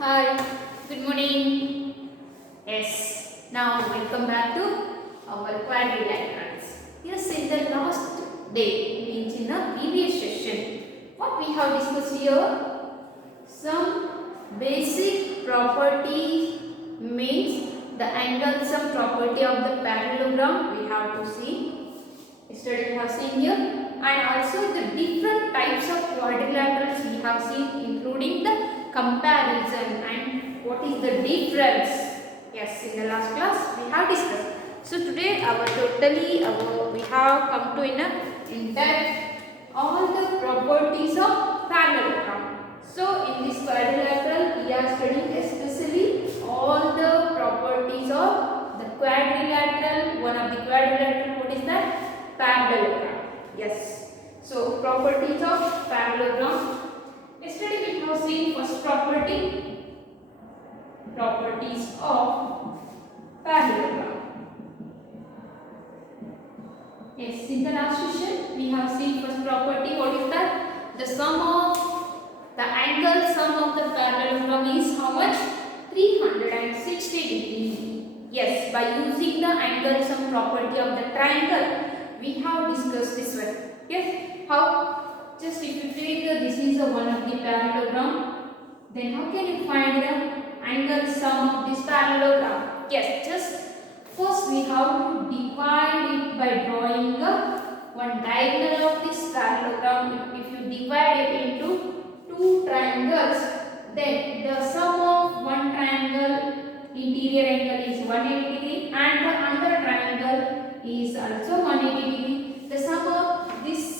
Hi, good morning. Yes, now welcome back to our quadrilaterals. Yes, in the last day, means in the previous session, what we have discussed here, some basic properties means the angle sum property of the parallelogram we have to see. Yesterday we have seen here, and also the different types of quadrilaterals we have seen, including the comparison and what is the difference. Yes, in the last class we have discussed. So today we have come to in depth all the properties of parallelogram. So in this quadrilateral we are studying especially all the properties of the quadrilateral. One of the quadrilateral, what is that? Parallelogram. Yes. So properties of parallelogram. Yesterday we have seen first properties of parallelogram. Yes, in the last session we have seen first property. What is that? The angle sum of the parallelogram is how much? 360 degree. Yes, by using the angle sum property of the triangle, we have discussed this one. Yes, how? Just if you take this is one of the parallelogram, then how can you find the angle sum of this parallelogram? Yes, just first we have to divide it by drawing one diagonal of this parallelogram. If you divide it into two triangles, then the sum of one triangle interior angle is 180 degree and the other triangle is also 180 degree. The sum of this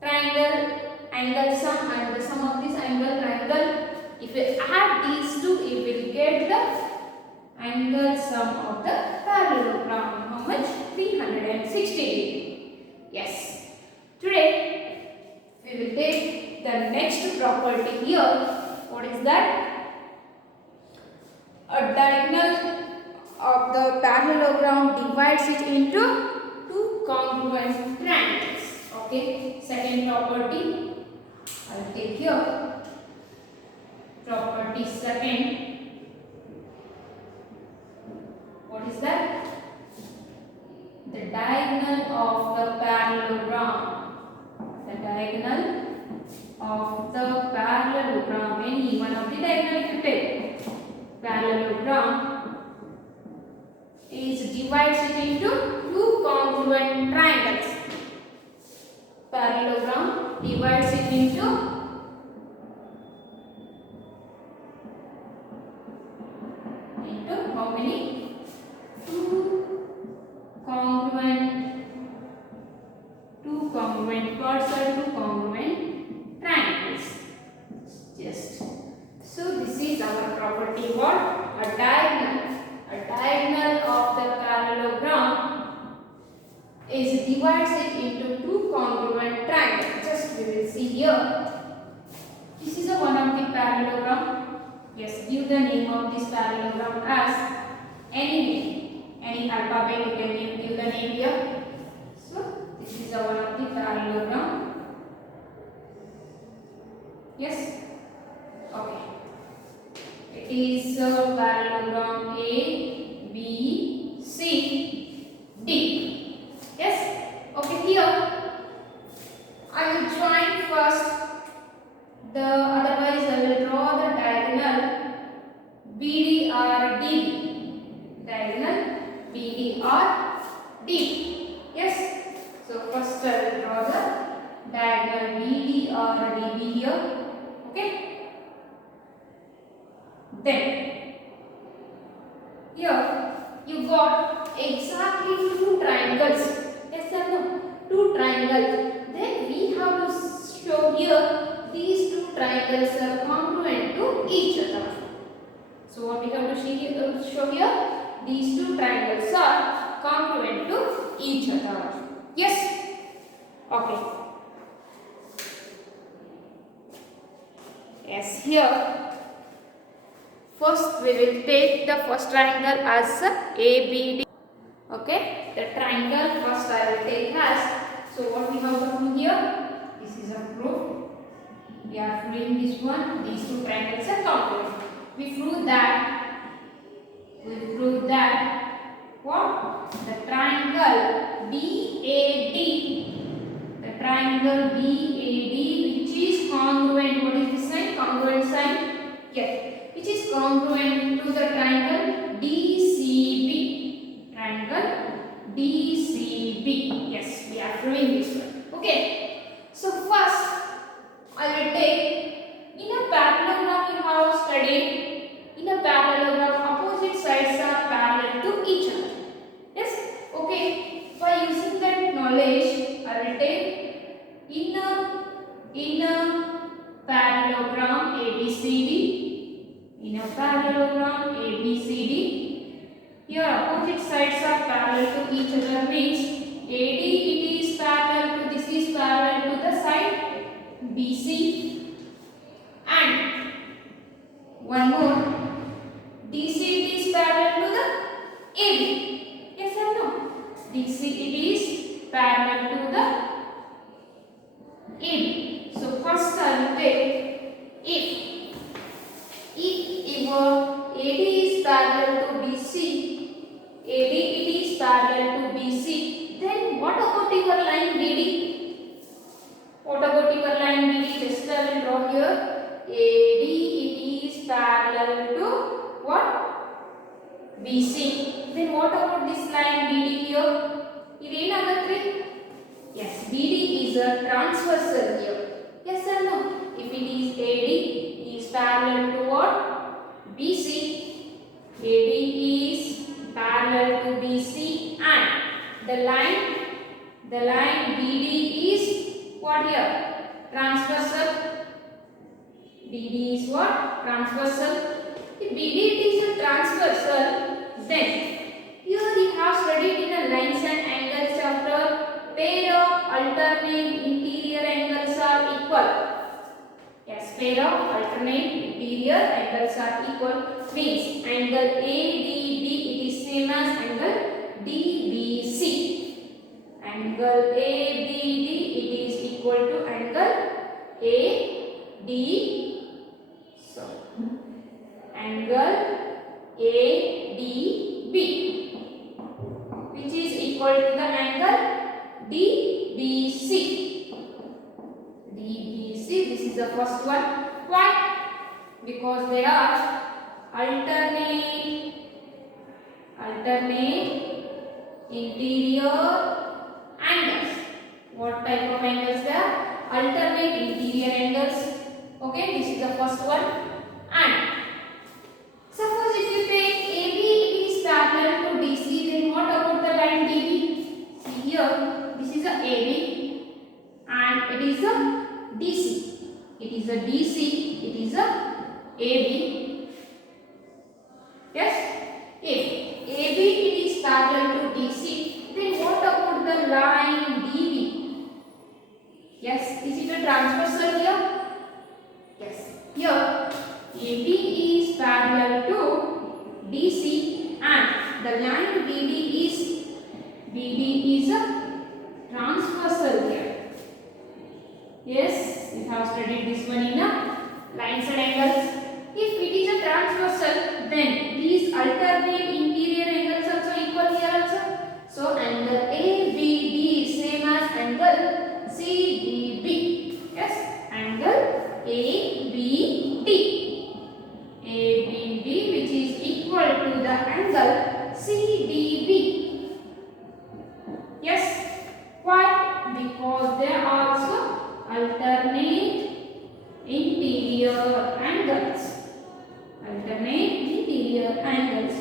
triangle angle sum and the sum of this angle triangle, if we add these two, it will get the angle sum of the parallelogram. How much? 360 degree. Yes. Today we will take the next property here. What is that? A diagonal of the parallelogram divides it into two congruent triangles. Okay. Second property I will take here. Property second. What is that? The diagonal of the parallelogram. The diagonal of the parallelogram. Any one of the diagonal if you take. Parallelogram is divides it into two congruent triangles. Parallelogram divides it into how many? Two congruent chords or two congruent triangles. Just so this is our property. What? A diagonal. A diagonal of the parallelogram is divides it into two congruent triangles. Just we will see here. This is a one of the parallelogram. Yes, give the name of this parallelogram as any name, any alphabet you can give the name here. So this is a one of the parallelogram. Yes. Okay. It is parallelogram A, B, C, D. Yes. Okay. Here I will join first. Otherwise I will draw the diagonal BDR diagonal BDR. Yes. So first I will draw the diagonal BDR here. Okay. Then here you got exactly two triangles. Yes or no? Two triangles. Then we have to show here these two triangles are congruent to each other. So what we have to show here? These two triangles are congruent to each other. Yes? Okay. Yes, here first we will take the first triangle as ABD. Okay, the triangle first I will take as. So what we have to do here? This is a proof. We are proving this one. These two triangles are congruent. we prove that what? The triangle BAD, which is congruent. What is this sign? Congruent sign. Yes, which is congruent to the triangle DCB. Triangle DCB. Yes, we are proving this one. Okay. So first, I will take in a parallelogram you have studied. In a parallelogram, opposite sides are parallel to each other. Yes. Okay. By using that knowledge, I will take in a parallelogram ABCD. In a parallelogram ABCD, here opposite sides are parallel to each other means AD it is parallel to, this is parallel to the side BC, and one more, DCD is parallel to the AB. Yes or no? DCD is parallel to the AB. So first I will take if your AD is parallel to BC, AD it is parallel to BC, then what about your line BD? What about your line BD? Just I will draw here. AD it is parallel to what? BC. Then what about this line BD here? Idenagatre? Yes, BD is a transversal here. Yes or no? If it is AD is parallel to what? BC. AD is parallel to BC, and the line BD is what here? Transversal. BD is what? Transversal. If BD is a transversal, then here we have studied in a lines and angles chapter, pair of alternate interior angles are equal. Yes, pair of alternate interior angles are equal means angle ADB it is same as angle DBC. Angle ABD it is equal to angle AD. So angle ADB, which is equal to the angle DBC. DBC, this is the first one. Why? Because there are alternate interior angles. What type of angles there are? Alternate interior angles. Okay, this is the first one. And suppose if you take AB it is parallel to DC, then what about the line DB? See here, this is a AB and it is a DC. It is a DC, it is a AB. Yes? If AB it is parallel to DC, then what about the line DB? Yes, is it a transversal here? Yes. Here AB is parallel to DC and the line BD is a transversal here. Yes, we have studied this one in a lines and angles. If it is a transversal, then these alternate interior angles also equal here also. So angle ABD same as angle CDB. Yes, angle ABD. ABD which is equal to the angle CDB. Yes, why? Because they are also alternate interior angles. Alternate interior angles.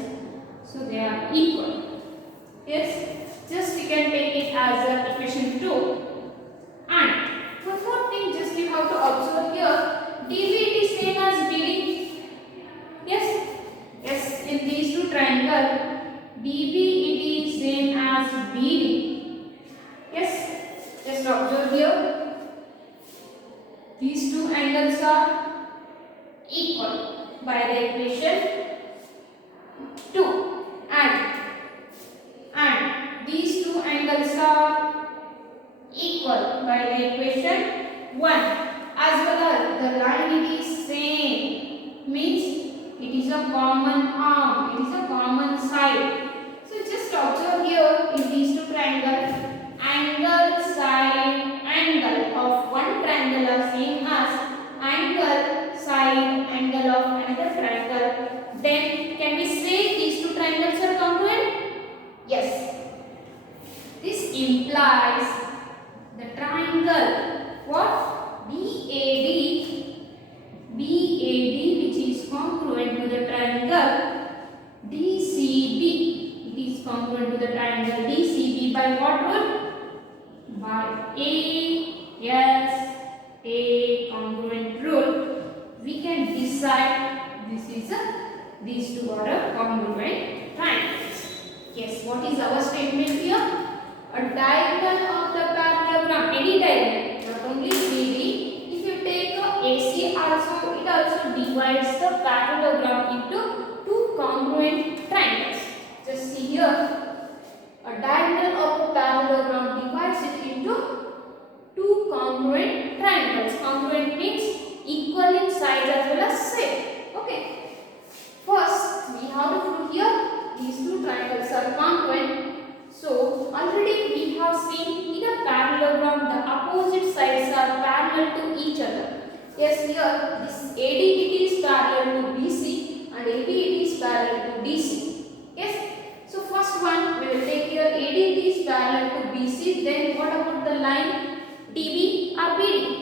So they are equal. Yes, just we can take it as a equation 2. And one more thing, just you have to observe here, DB it is same as BD. Yes, yes, in these two triangles, DB it is same as BD. Yes, just observe here. These two angles are equal by the equation 2, and these two angles are equal by the equation 1. As well as the line it is same means it congruent to the triangle DCB by what rule? By yes, A congruent rule. We can decide these two are a congruent triangles. Yes, what is our statement here? A diagonal of the parallelogram, any diagonal, not only 3D. If you take a AC also, it also divides the parallelogram into two congruent triangles. Just see here, a diagonal of a parallelogram divides it into two congruent triangles. Congruent means equal in size as well as shape. Okay. First, we have to prove here these two triangles are congruent. So, already we have seen in a parallelogram the opposite sides are parallel to each other. Yes, here this AD is parallel to BC and AB is parallel to DC. Yes. So, first one we will take here AD is parallel to BC. Then what about the line DB or BD?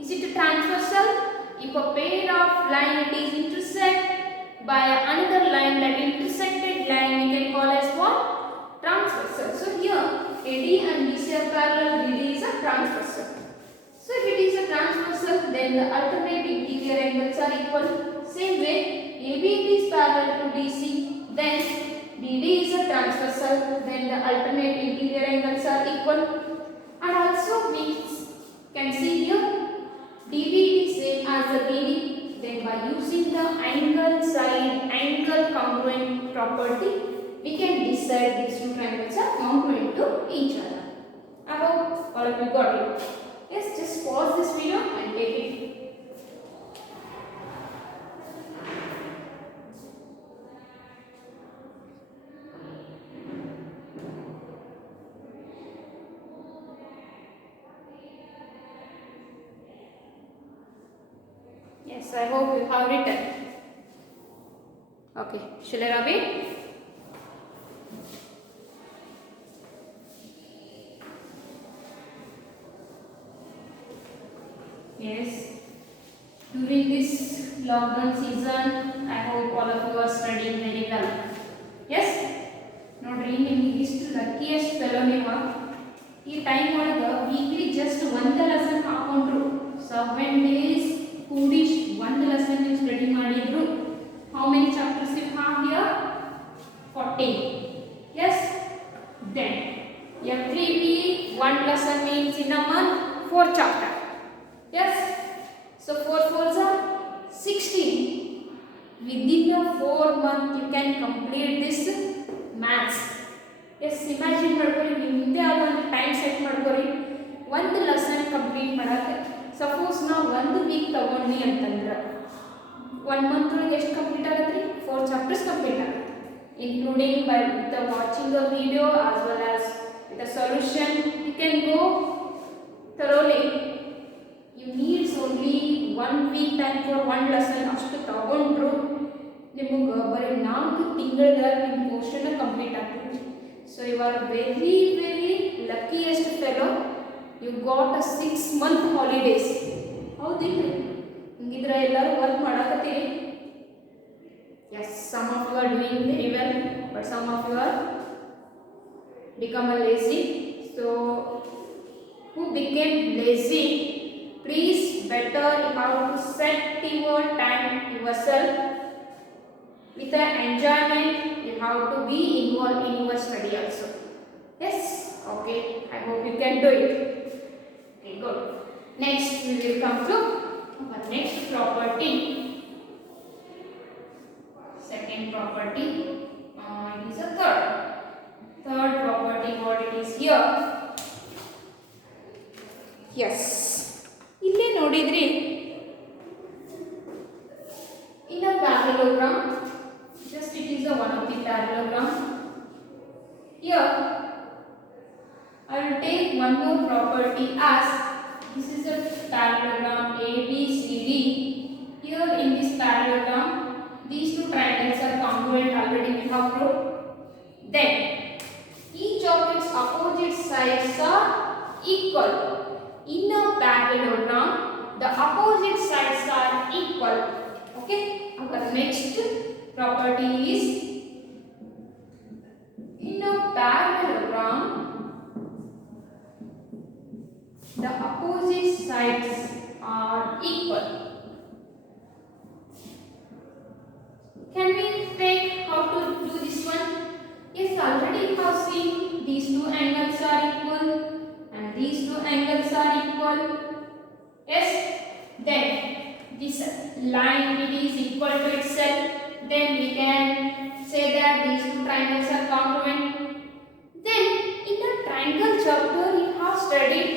Is it transversal? If a pair of line it is intersect by another line, that intersected line we can call as what? Transversal. So here AD and BC are parallel, BD is a transversal. So if it is a transversal, then the alternate interior angles are equal. Same way, AB is parallel to DC, then BD is a transversal, then the alternate interior angles are equal. And also we can see here DB is same as the BD. Then by using the angle side angle congruent property, we can decide these two triangles are congruent to each other. I hope all of you got it. Yes, just pause this video and take it. Yes, I hope you have written. Okay, shall I rub it? Yes, during this lockdown season, I hope all of you are studying very well. Yes, nodri nimge istu luckiest fellow neva ee time olaga weekly just one lesson haakondru 7 days ಕೂಡಿಶ್ one lesson ನೀವು study ಮಾಡಿದ್ರು. How many chapters you have here? 14. Yes, then every week one lesson means in a month 4 chapters. Yes, so 4 4s are 16. Within your 4 months you can complete this maths. Yes, imagine ಮಾಡ್ಕೊಳ್ಳಿ, ನಿಮ್ಮದೇ ಆದ ಒಂದು time set ಮಾಡ್ಕೊಳ್ಳಿ, ಒಂದು lesson complete ಮಾಡೋಕ್ಕೆ. Suppose ನಾವು ಒಂದು weak ತಗೊಂಡ್ವಿ ಅಂತಂದ್ರೆ 1 ಮಂತ್ ಒಳಗೆ ಎಷ್ಟು ಕಂಪ್ಲೀಟ್ ಆಗುತ್ತೆ ರೀ? 4 ಚಾಪ್ಟರ್ಸ್ ಕಂಪ್ಲೀಟ್ ಆಗುತ್ತೆ, including by the watching the video as well as with the solution. You can go thoroughly. You need only 1 week time for one lesson. ಅಷ್ಟು ತಗೊಂಡ್ರು ನಿಮಗೆ ಬರೀ 4 ತಿಂಗಳದಾಗ ನಿಮ್ಮ ಪೋರ್ಷನ್ ಕಂಪ್ಲೀಟ್ ಆಗ್ತದೆ. So you are very very luckiest fellow. You got a 6 month holidays. ಹೌದಿಲ್ರಿ? ಹಿಂಗಿದ್ರೆ ಎಲ್ಲರೂ ವರ್ಕ್ ಮಾಡಕತ್ತೀರಿ. Yes, some of you are doing very well, but some of you are become a lazy. So who became lazy, please better you have to set your time yourself with the enjoyment. You have to be involved in your study also. Yes, okay, I hope you can do it. Okay, good. Next we will come to our next property. Second property, it is a third property. What it is here? Yes, ಇಲ್ಲಿ ನೋಡಿದ್ರಿ, in a parallelogram, just it is a one of the parallelogram. Here I will take one more property as this is a parallelogram ABCD. Here in this parallelogram these two triangles are congruent, already we have proved. Then each of its opposite sides are equal. In a parallelogram the opposite sides are equal. Okay, our next property is in a equal. Can we take how to do this one? Yes, already we have seen these two angles are equal and these two angles are equal. Yes, then this line it is equal to itself. Then we can say that these two triangles are congruent. Then in the triangle chapter we have studied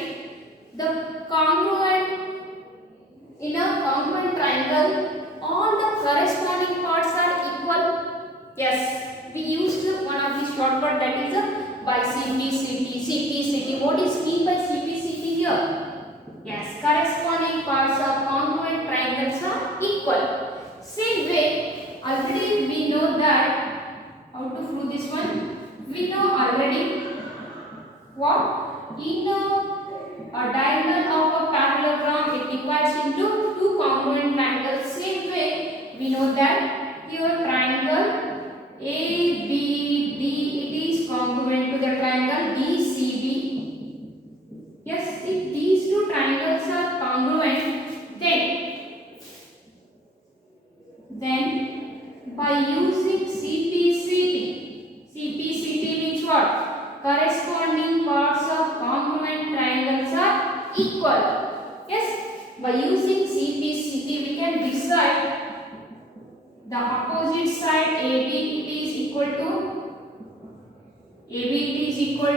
the congruent. In a congruent triangle, all the corresponding parts are equal. Yes, we used one of the shortcut that is by CPCT. CPCT. What is mean by CPCT here? Yes, corresponding parts of congruent triangles are equal. Same way, already we know that how to prove this one. We know already what in a diagonal of a parallelogram it divides into two congruent triangles. Same way, we know that here triangle ABD it is congruent to the triangle DCB. Yes, if these two triangles are congruent, then by using CPCT means what? Corresponding parts of congruent triangles are equal. Yes, by using CPCT we can decide the opposite side AB it is equal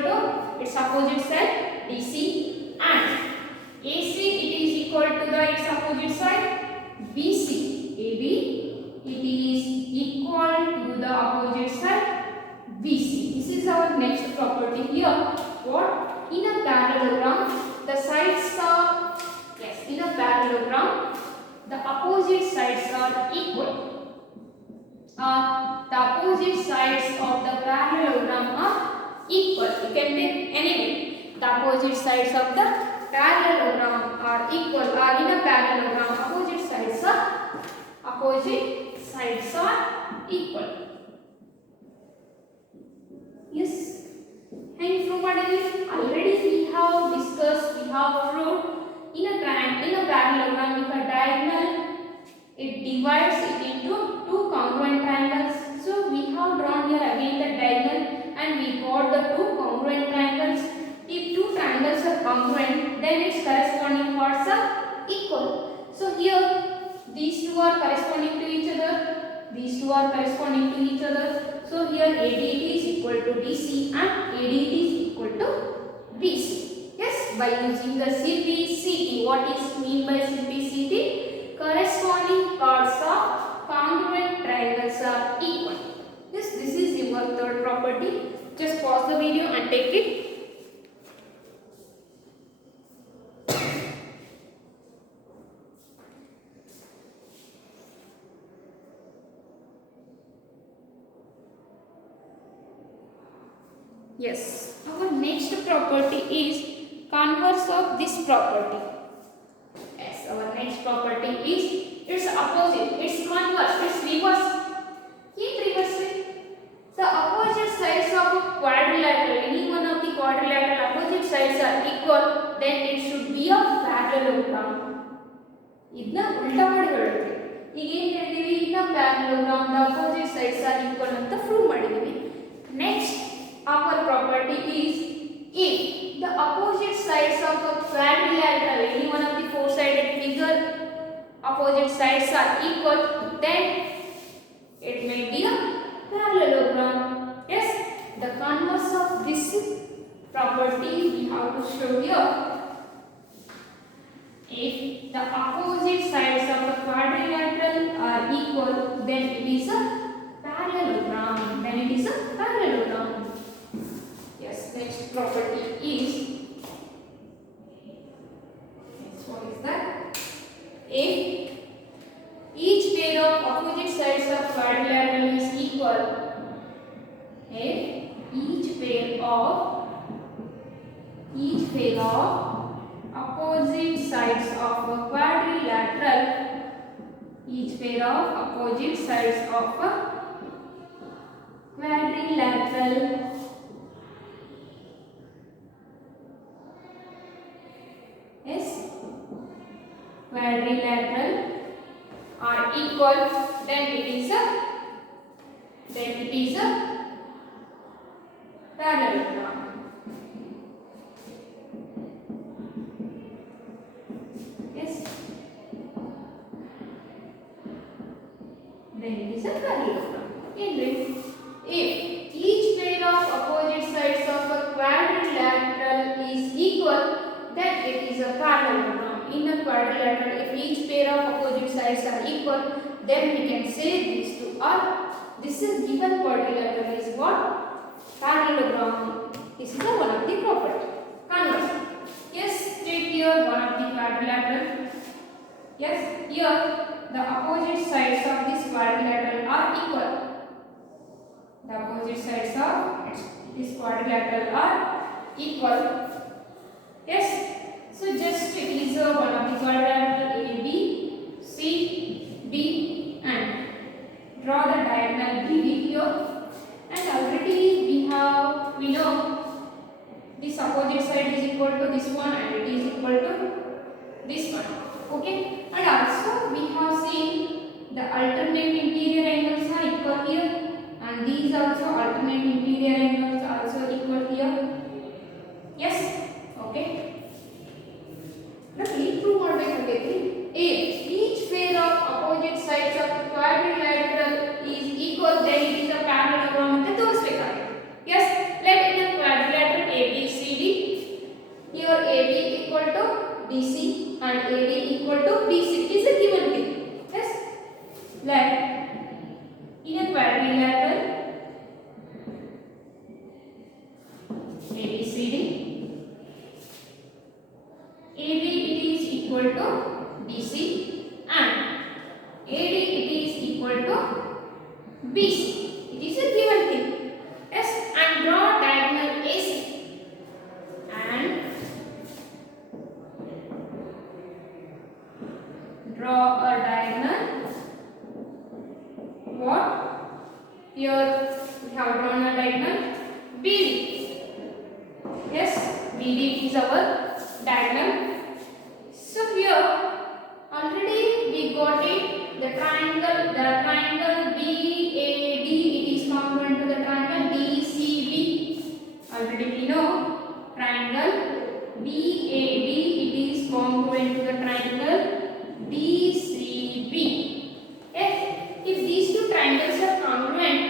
to its opposite side DC and AC it is equal to its opposite side BC. AB it is equal to the opposite side BC. This is our next property here. What? In a parallelogram, the sides are, yes, in a parallelogram, the opposite sides are equal. The opposite sides of the parallelogram are equal. You can take anyway. The opposite sides of the parallelogram are equal. Or in a parallelogram, opposite sides are equal. Yes. And from what already we have discussed, we have proved in a parallelogram with a diagonal, it divides it into two congruent triangles. So we have drawn here again the diagonal and we got the two congruent triangles. If two triangles are congruent, then its corresponding parts are equal. So here these two are corresponding to each other. These two are corresponding to each other. So here AD is equal to DC and AD is equal to BC. Yes, by using the CPCT. What is mean by CPCT? Corresponding parts of congruent triangles are equal. Yes, this is your third property. Just pause the video and take it. Yes, our next property is converse of this property. Yes, our next property is its opposite, its converse, its reverse. Keep reversing. The opposite sides of a quadrilateral, any one of the quadrilateral opposite sides are equal, then it should be a parallelogram. ಇದನ್ನ ಉಲ್ಟಾ ಮಾಡಿ ಹೇಳ್ತೀವಿ. ಈಗ ಏನು ಹೇಳಿದೀವಿ ಇನ್ನ parallelogram the opposite sides are equal ಅಂತ prove ಮಾಡಿದೀವಿ. Next our property is if the opposite sides of a quadrilateral, any one of the four-sided figure, opposite sides are equal, then it may be a parallelogram. Yes, the converse of this property we have to show here. If the opposite sides of a quadrilateral are equal, then it is a parallelogram. Yes, next property is, what is that? If each pair of opposite sides of quadrilateral is equal, if each pair of opposite sides of a quadrilateral, each pair of opposite sides of a quadrilateral quadrilateral are equal, then it is a parallelogram. Yes. Then it is a parallelogram. If each pair of opposite sides of a quadrilateral is equal, then it is a parallelogram. In a quadrilateral, if each pair of opposite sides are equal, then we can say these two are. This is given quadrilateral is what? Parallelogram. This is one of the property. Converse. Yes, take here one of the quadrilateral. Yes, here the opposite sides of this quadrilateral are equal. The opposite sides of this quadrilateral are equal. Yes, so just it is one of the quadrilateral A, B, C, D, and draw the diagonal BD here. And already we know this opposite side is equal to this one and it is equal to this one. Okay, and also we have seen the alternate interior angles are equal here, and these also alternate interior angles also equal here. Yes, okay. Now prove what we have. If each pair of opposite sides of the quadrilateral is equal, then it is a parallelogram ಅಂತ ತೋರಿಸಬೇಕಾಗಿದೆ. Yes, let in a quadrilateral ABCD, here AB equal to DC and AD equal to BC. It is a given thing. Yes, let in a quadrilateral ABCD, AB it is equal to DC and AD it is equal to BC. It is a given thing. Yes, and draw diagonal AC and draw a diagonal. What? Here we have drawn a diagonal BD. Yes, BD is our diagonal. So here already we got it. The triangle BAD, it is congruent to the triangle DCB. Already we know triangle BAD, it is congruent to the triangle DCB. If these two triangles are congruent,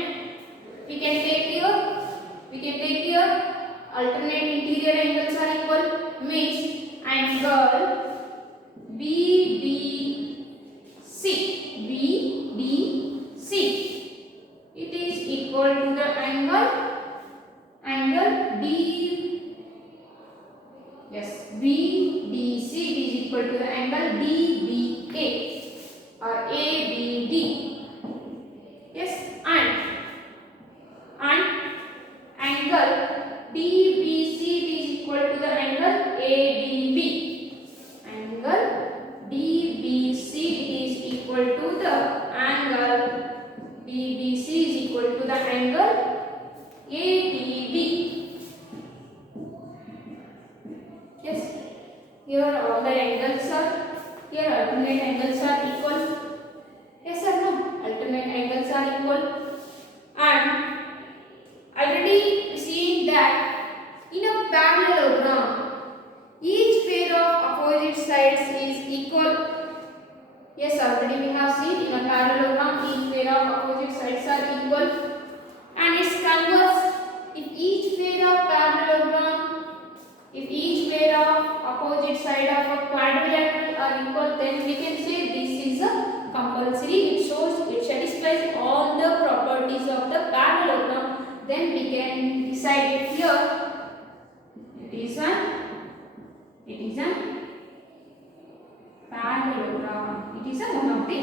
we can take here alternate interior angles are equal, means angle BDC, it is equal to the angle BDC, it is equal to the angle DBA or ABD. Yes, and angle DBC is equal to the angle ADB. Angle DBC is equal to the angle DBC is equal to the angle ADB. Yes, here all the angles are here, alternate angles are equal. Yes or no? Alternate angles are equal. And already seen that in a parallelogram each pair of opposite sides is equal. Yes, already we have seen in a parallelogram each pair of opposite sides are equal, and its converse. If each pair of opposite side of a quadrilateral are equal, then we can say this is a compulsory. It satisfies all the properties of the parallelogram. Then we can decide it here. It is a parallelogram. It is a one of the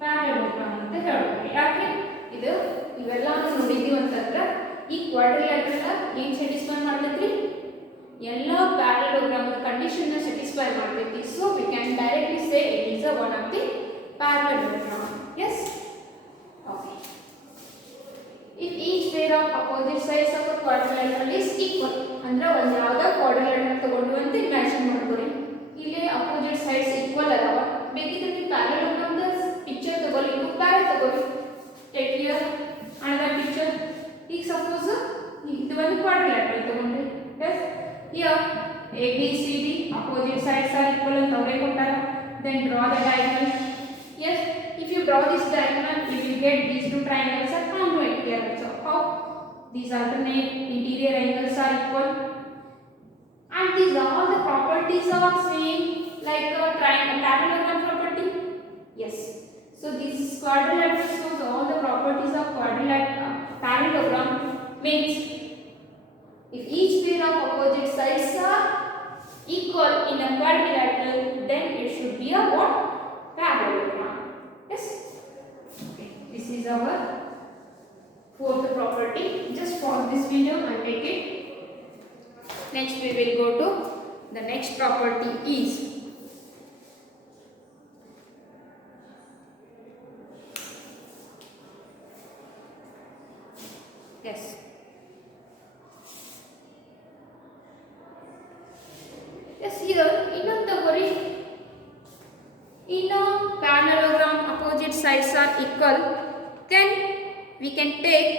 parallelogram ಅಂತ ಹೇಳ್ತಾರೆ. ಯಾಕೆ ಇದು ಇವೆಲ್ಲಾನು ನೋಡಿದೀವಿ ಅಂತಂದ್ರೆ ಈ ಕ್ವಾಡ್ರಿಲ್ಯಾಟರಲ್ ಏನು satisfy ಮಾಡ್ತೈತ್ರಿ? ಎಲ್ಲ ಪ್ಯಾರಲೋಗ್ರಾಮ್ ಕಂಡೀಷನ್ ನ ಸ್ಯಾಟಿಸ್ಫೈ ಮಾಡ್ತೈತಿ. So we can directly say it is a one of the parallelogram. Yes, okay. If each pair of opposite sides of a quadrilateral is equal, ಅಂದ್ರೆ ಒಂದು ಯಾವ್ದೋ ಕ್ವಾಡ್ರಿಲ್ಯಾಟರಲ್ ತಗೊಂಡು ಅಂತ ಇಮ್ಯಾಜಿನ್ ಮಾಡ್ಕೊಳ್ಳಿ. ಇಲ್ಲಿ ಅಪೋಸಿಟ್ ಸೈಡ್ಸ್ ಈಕ್ವಲ್ ಅದಾವ. ಬೇಕಿದ್ರೆ ನೀವು ಪ್ಯಾರಲೋಗ್ರಾಮ್ ಪಿಕ್ಚರ್ ತಗೊಳ್ಳಿ, ಬ್ಯಾರೆ ತಗೊಳ್ಳಿ. Take here another picture. ಈಗ ಸಪೋಸ್ ಇದು ಒಂದು ಕ್ವಾಡ್ರಿಲ್ಯಾಟರಲ್ ತಗೊಂಡ್ರಿ. yes here a b c d opposite sides are equal ಅಂತ ಅವರೇ ಕೊಟ್ಟಾರ. then draw the diagonal. yes if you draw this diagonal you will get these two triangles are congruent here also. how? these alternate interior angles are equal and these all the properties are same like a triangle parallelogram property. yes so this quadrilateral shows all the properties of quadrilateral parallelogram. means if each pair of opposite sides are equal in a quadrilateral, then it should be a what? Parallelogram. yes okay this is our fourth property. just pause this video and take it. next we will go to the next property is yes here ಇನ್ನೊಂದು ತಗೋರಿ. in a parallelogram opposite sides are equal, then we can take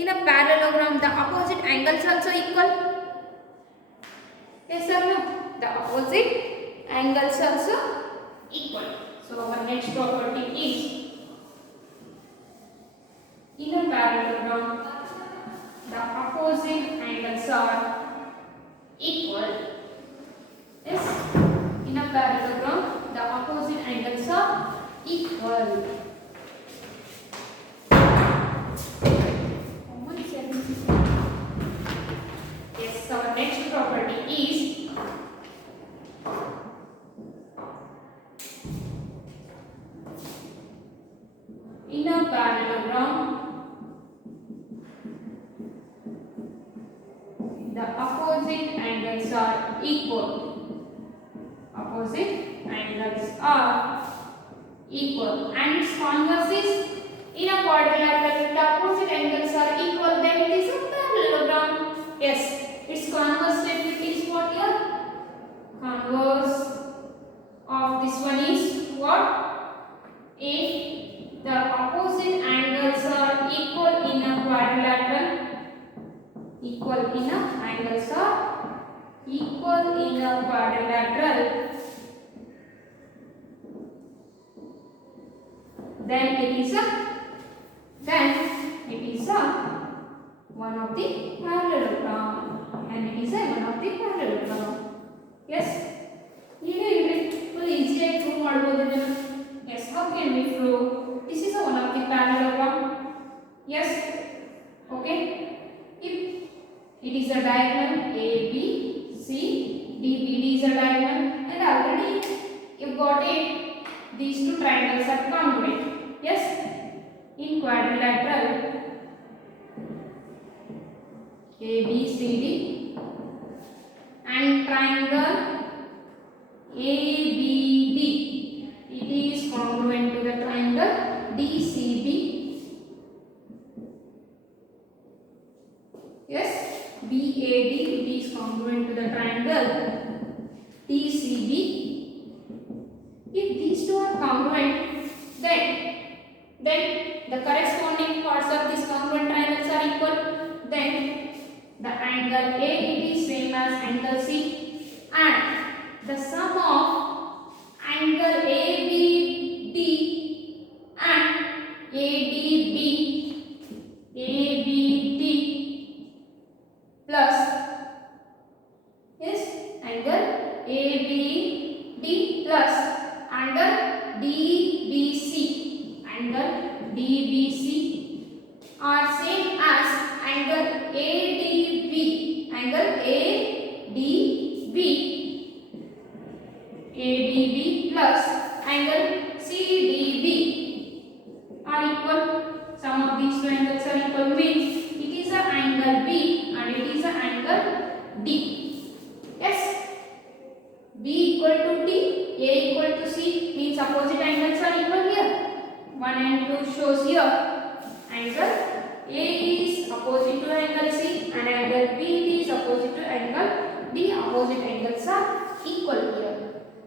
in a parallelogram the opposite angles also equal. yes or no? the opposite angles also equal. so our next property is in a parallelogram the opposite angles are equal. yes in a parallelogram the opposite angles are equal. yes our next property is in a parallelogram the opposite angles are equal. opposite angles are equal and its converse is in a quadrilateral the opposite angles are equal, then it is a parallelogram. yes its converse statement is what? here converse of this one is what? if the opposite angles are equal in a quadrilateral, equal in a angles are equal in a quadrilateral, then it is a one of the parallelogram, and it is a one of the parallelogram. yes ನೀವೇ ಇಲ್ರಿ full ಈಸಿಯಾಗಿ prove ಮಾಡಬಹುದು ಇದನ್ನ. yes how can we prove this is a one of the parallelogram? yes okay if it is a diagonal a b c d b d is a diagonal and already you got it, these two triangles are congruent. yes in quadrilateral a b c d and triangle a b d, it is congruent to the triangle d c b. yes b a d, it is congruent to the triangle d c b. if these two are congruent, then the corresponding parts of these congruent triangles are equal. then the angle a, it is same as angle c, and the sum of angle ABD and ABD plus yes angle ABD plus angle DBC, angle DBC are same as angle ADB, angle ADB plus angle CDB are equal. Sum of these two angles are equal means it is a angle B and it is a angle D. yes B equal to D, A equal to C means opposite angles are equal here. 1 and 2 shows here angle A is opposite to angle C and angle B is opposite to angle D. Opposite angles are equal here.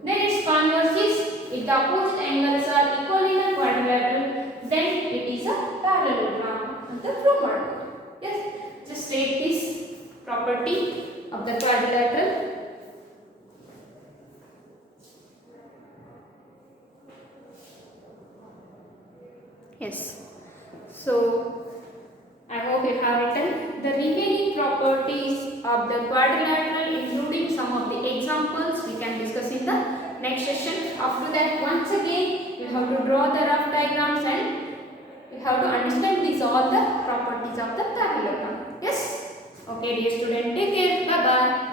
Then its converse is if the opposite angles are equal in a quadrilateral, then it is a parallelogram and the true model. Yes, just take this property of the quadrilateral. Yes, so I hope you have written the remaining properties of the quadrilateral, including some of the examples we can discuss in the next session. After that, once again you have to draw the rough diagrams and you have to understand these all the properties of the parallelogram. Yes, okay dear student, take care, bye bye.